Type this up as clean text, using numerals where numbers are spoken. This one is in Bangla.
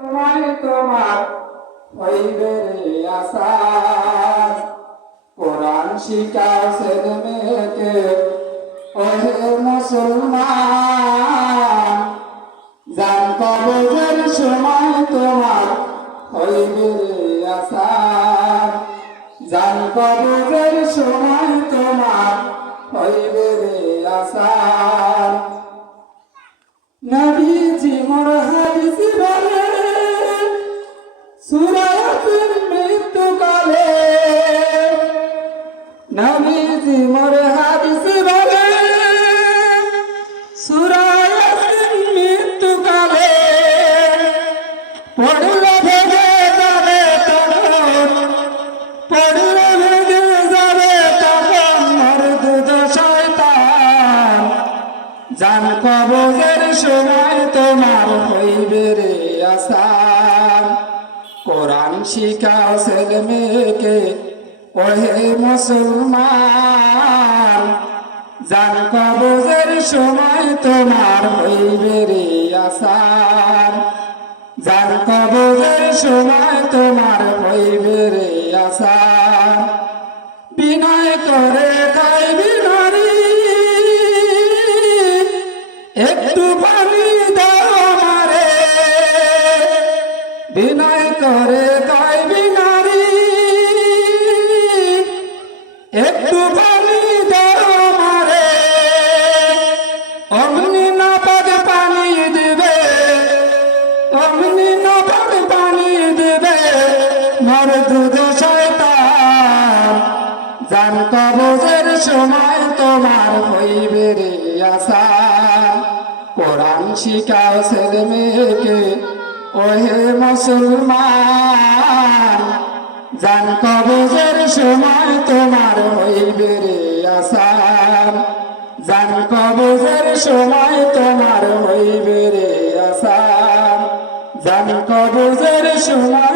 তোমায় তোমার হইবে রে আসার। কোরআন শিখাও ছেলে মেয়েকে ওহে মুসলমান, জান কবরের সময় তোমার হইবে রে আসার। জান কবরের সময় তোমার হইবে রে আসার। নবীজি মোর হাদিস বলে সূরা ইয়াসিন মৃত্যুকালে। নবীজি মোর হাদিস বলে সূরা ইয়াসিন মৃত্যুকালে। পড়লে ভেঙে যাবে তখন, পড়লে ভেঙে যাবে তখন মরদুদ শয়তান। জান কবরের সময় তোমার হইবে রে আসার। কোরআন শিখাও ছেলে মেয়েকে ওহে মুসলমান, জান কবরের সময় তোমার হইবে রে আসার। জান কবরের সময় তোমার হইবে রে আসার। বিনয় করে খাইবি নারী, একটু পানি দাও আমারে। বিনয় করে খাইবি নারী, একটু পানি দাও আমারে। অমনি নাপাক পানি দিবে, অমনি নাপাক পানি দিবে মরদুদ শয়তান। জান কবরের সময় তোমার হইবে রে আসার। কোরআন শিখাও ছেলে মেয়েকে ওহে মুসলমান, জান কবরের সময় তোমার হইবে রে আসার। জান কবরের সময় তোমার হইবে রে আসার। জান কবরের সময়